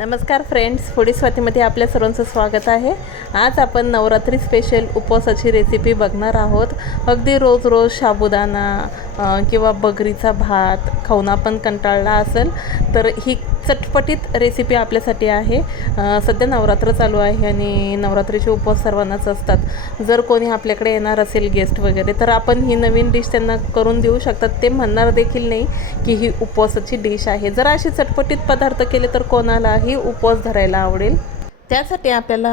नमस्कार friends foodie स्वातीमध्ये आपल्या सर्वांचं स्वागत आहे. आज आपण नवरात्री स्पेशल उपवासाची रेसिपी बघणार आहोत. अगदी रोज रोज साबुदाणा किंवा बगरीचा भात खाऊन आपण कंटाळला असेल तर ही चटपटीत रेसिपी आपल्यासाठी आहे. सध्या नवरात्र चालू आहे आणि नवरात्रीचे उपवास सर्वांनाच असतात. जर कोणी आपल्याकडे येणार असेल गेस्ट वगैरे तर आपण ही नवीन डिश त्यांना करून देऊ शकतात. ते म्हणणार देखील नाही की ही उपवासाची डिश आहे. जर असे चटपटीत पदार्थ केले तर कोणालाही उपवास धरायला आवडेल. त्यासाठी आपल्याला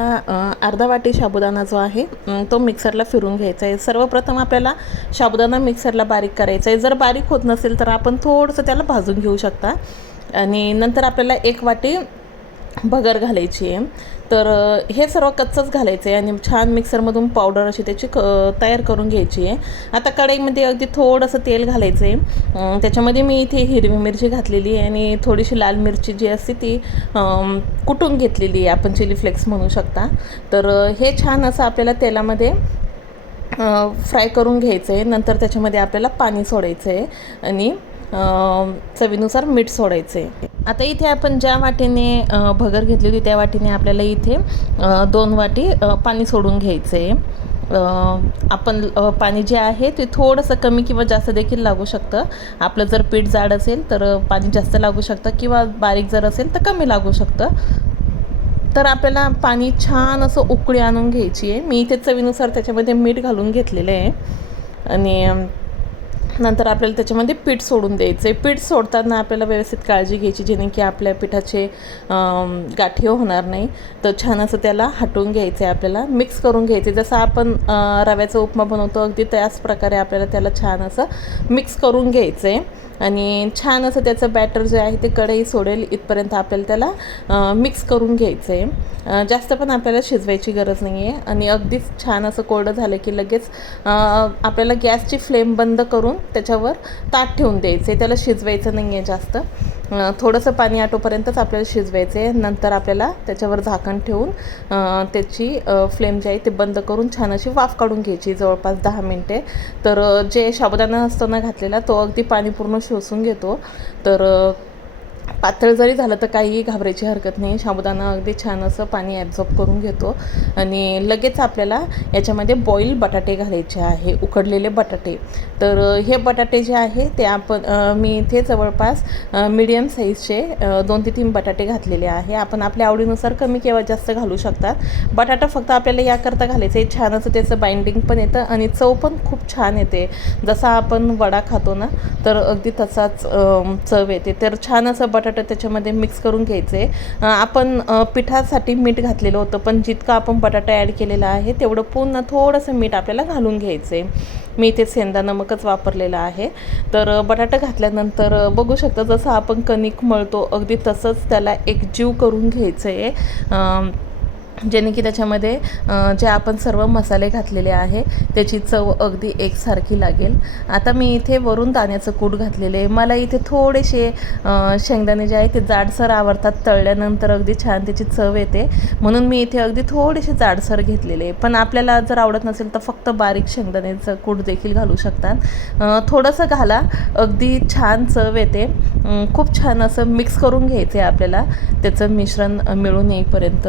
अर्धा वाटी साबुदाणा जो आहे तो मिक्सरला फिरून घ्यायचा आहे. सर्वप्रथम आपल्याला साबुदाणा मिक्सरला बारीक करायचा आहे. जर बारीक होत नसेल तर आपण थोडंसं त्याला भाजून घेऊ शकता. आणि नंतर आपल्याला एक वाटी भगर घालायची आहे. तर हे सर्व कच्चंच घालायचं आहे आणि छान मिक्सरमधून पावडर अशी त्याची क तयार करून घ्यायची आहे. आता कढईमध्ये अगदी थोडंसं तेल घालायचं आहे त्याच्यामध्ये मी इथे हिरवी मिरची घातलेली आहे आणि थोडीशी लाल मिरची जी असते ती कुटून घेतलेली आहे. आपण चिली फ्लेक्स म्हणू शकता. तर हे छान असं आपल्याला तेलामध्ये फ्राय करून घ्यायचं आहे नंतर त्याच्यामध्ये आपल्याला पाणी सोडायचं आहे आणि चवीनुसार मीठ सोडायचं. आहे आता इथे आपण ज्या वाटीने भगर घेतली होती त्या वाटीने आपल्याला इथे दोन वाटी पाणी सोडून घ्यायचं. आहे आपण पाणी जे आहे ते थोडंसं कमी किंवा जास्त देखील लागू शकतं. आपलं जर पीठ जाड असेल तर पाणी जास्त लागू शकतं किंवा बारीक जर असेल तर कमी लागू शकतं. तर आपल्याला पाणी छान असं उकळी आणून घ्यायची आहे. मी इथे चवीनुसार त्याच्यामध्ये मीठ घालून घेतलेलं आहे. आणि नंतर आपल्याला त्याच्यामध्ये पीठ सोडून द्यायचं आहे पीठ सोडताना आपल्याला व्यवस्थित काळजी घ्यायची जेणे की आपल्या पिठाचे गाठी होणार नाही. तर छान असं त्याला हटवून घ्यायचं आहे आपल्याला. मिक्स करून घ्यायचे जसं आपण रव्याचा उपमा बनवतो अगदी त्याच प्रकारे आपल्याला त्याला छान असं मिक्स करून घ्यायचं आहे आणि छान असं त्याचं बॅटर जे आहे ते कढई सोडेल इथपर्यंत आपल्याला त्याला मिक्स करून घ्यायचं आहे जास्त पण आपल्याला शिजवायची गरज नाही आहे आणि अगदीच छान असं कोरडं झालं की लगेच आपल्याला गॅसची फ्लेम बंद करून त्याच्यावर ताट ठेवून द्यायचं आहे त्याला शिजवायचं नाही आहे जास्त थोडंसं पाणी आटोपर्यंतच आपल्याला शिजवायचं आहे नंतर आपल्याला त्याच्यावर झाकण ठेवून त्याची फ्लेम जी आहे ते बंद करून छान अशी वाफ काढून घ्यायची जवळपास दहा मिनटे. तर जे साबुदाणा असताना घातलेला तो अगदी पाणी पूर्ण शोषून घेतो. तर पातळ जरी झालं तर काहीही घाबरायची हरकत नाही. साबुदाणा अगदी छान असं पाणी ॲब्झॉर्ब करून घेतो. आणि लगेच आपल्याला याच्यामध्ये बॉईल बटाटे घालायचे आहे उकडलेले बटाटे. तर हे बटाटे जे आहे ते आपण मी इथे जवळपास मीडियम साईजचे दोन ते तीन बटाटे घातलेले आहे. आपण आपल्या आवडीनुसार कमी किंवा जास्त घालू शकतात. बटाटा फक्त आपल्याला याकरता घालायचं आहे. छान असं त्याचं बाइंडिंग पण येतं आणि चव पण खूप छान येते. जसा आपण वडा खातो ना तर अगदी तसाच चव येते. तर छान असं बटाटा त्याच्यामध्ये मिक्स करून घ्यायचे. आपण पिठासाठी मीठ घातलेलं होतं पण जितकं आपण बटाटा ॲड केलेला आहे तेवढं पुन्हा थोडंसं मीठ आपल्याला घालून घ्यायचं आहे मी इथे सेंदा नमकच वापरलेलं आहे. तर बटाटा घातल्यानंतर बघू शकता जसं आपण कणिक मळतो अगदी तसंच त्याला एकजीव करून घ्यायचं आहे जेणे की त्याच्यामध्ये जे आपण सर्व मसाले घातलेले आहे त्याची चव अगदी एकसारखी लागेल. आता मी इथे वरून दाण्याचं कूट घातलेले आहे. मला इथे थोडेसे शेंगदाणे जे आहे ते जाडसर आवडतात. तळल्यानंतर अगदी छान त्याची चव येते. म्हणून मी इथे अगदी थोडेसे जाडसर घेतलेले पण आपल्याला जर आवडत नसेल तर फक्त बारीक शेंगदाण्याचं कूट देखील घालू शकतात. थोडंसं घाला. अगदी छान चव येते. खूप छान असं मिक्स करून घ्यायचं आहे आपल्याला. त्याचं मिश्रण मिळून येईपर्यंत.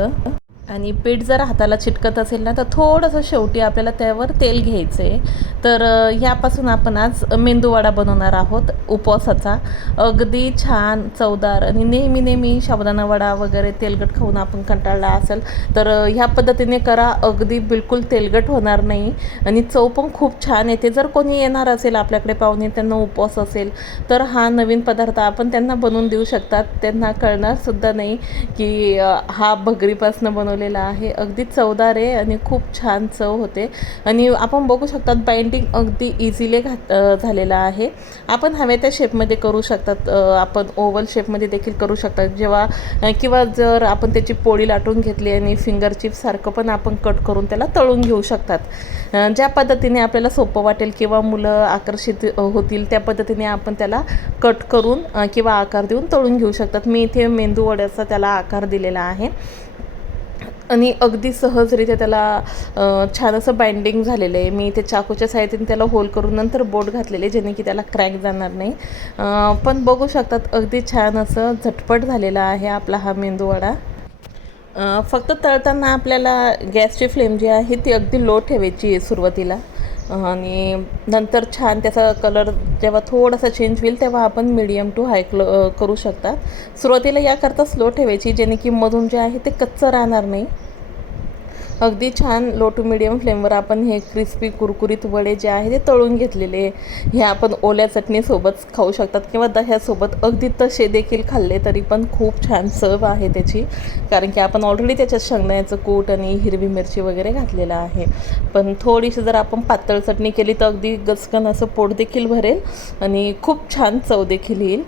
आणि पीठ जर हाताला चिटकत असेल ना तर थोडंसं शेवटी आपल्याला त्यावर तेल घ्यायचं. आहे तर ह्यापासून आपण आज मेंदूवडा बनवणार आहोत उपवासाचा. अगदी छान चवदार आणि नेहमी नेहमी साबुदाणा वडा वगैरे तेलकट खाऊन आपण कंटाळला असेल तर ह्या पद्धतीने करा. अगदी बिलकुल तेलकट होणार नाही आणि चव पण खूप छान येते. जर कोणी येणार असेल आपल्याकडे पाहुणे त्यांना उपवास असेल तर हा नवीन पदार्थ आपण त्यांना बनवून देऊ शकतात. त्यांना कळणारसुद्धा नाही की हा भगरीपासनं भगरीपासून बनवलेला आहे. अगदी चवदार आहे आणि खूप छान चव होते. आणि आपण बघू शकतात बाइंडिंग अगदी इझिली घात झालेलं आहे. आपण हव्या त्या शेपमध्ये करू शकतात. आपण ओव्हल शेपमध्ये देखील करू शकतात. जेव्हा किंवा जर आपण त्याची पोळी लाटून घेतली आणि फिंगर चिप्ससारखं पण आपण कट करून त्याला तळून घेऊ शकतात. ज्या पद्धतीने आपल्याला सोपं वाटेल किंवा मुलं आकर्षित होतील त्या पद्धतीने आपण त्याला कट करून किंवा आकार देऊन तळून घेऊ शकतात. मी इथे मेंदू वड्याचा त्याला आकार दिलेला आहे. आणि अगदी सहजरित्या त्याला छान असं बाइंडिंग झालेलं आहे. मी ते चाकूच्या साहाय्याने त्याला होल करून नंतर बोट घातलेले जेणे की त्याला क्रॅक जाणार नाही. पण बघू शकतात अगदी छान असं झटपट झालेला आहे आपला हा मेंदूवडा. फक्त तळताना आपल्याला गॅसची फ्लेम जी आहे ती अगदी लो ठेवायची आहे सुरुवातीला. आणि नंतर छान त्याचा कलर जेव्हा थोडासा चेंज होईल तेव्हा आपण मिडियम टू हाय क्ल करू शकतात. सुरुवातीला याकरता स्लो ठेवायची जेणे की मधून जे आहे ते कच्चं राहणार नाही. अगदी छान लो टू मिडियम फ्लेमवर आपण हे क्रिस्पी कुरकुरीत वडे जे आहे ते तळून घेतलेले. हे आपण ओल्या चटणीसोबत खाऊ शकतात किंवा दह्यासोबत अगदी तसे देखील खाल्ले तरी पण खूप छान सर्व आहे त्याची. कारण की आपण ऑलरेडी त्याच्यात शेंगदाण्याचं कूट आणि हिरवी मिरची वगैरे घातलेलं आहे. पण थोडीशी जर आपण पातळ चटणी केली तर अगदी गचकन असं पोट देखील भरेल आणि खूप छान चव देखील येईल.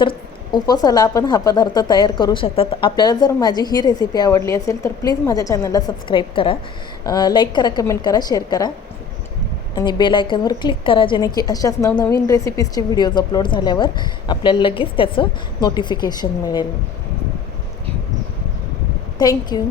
तर उपवासाला आपण हा पदार्थ तयार करू शकतात. आपल्याला जर माझी ही रेसिपी आवडली असेल तर प्लीज माझ्या चॅनलला सबस्क्राईब करा. लाईक करा कमेंट करा शेअर करा. आणि बेल आयकनवर क्लिक करा जेणे की अशाच नवनवीन रेसिपीजचे व्हिडिओज अपलोड झाल्यावर आपल्याला लगेच त्याचं नोटिफिकेशन मिळेल. थँक्यू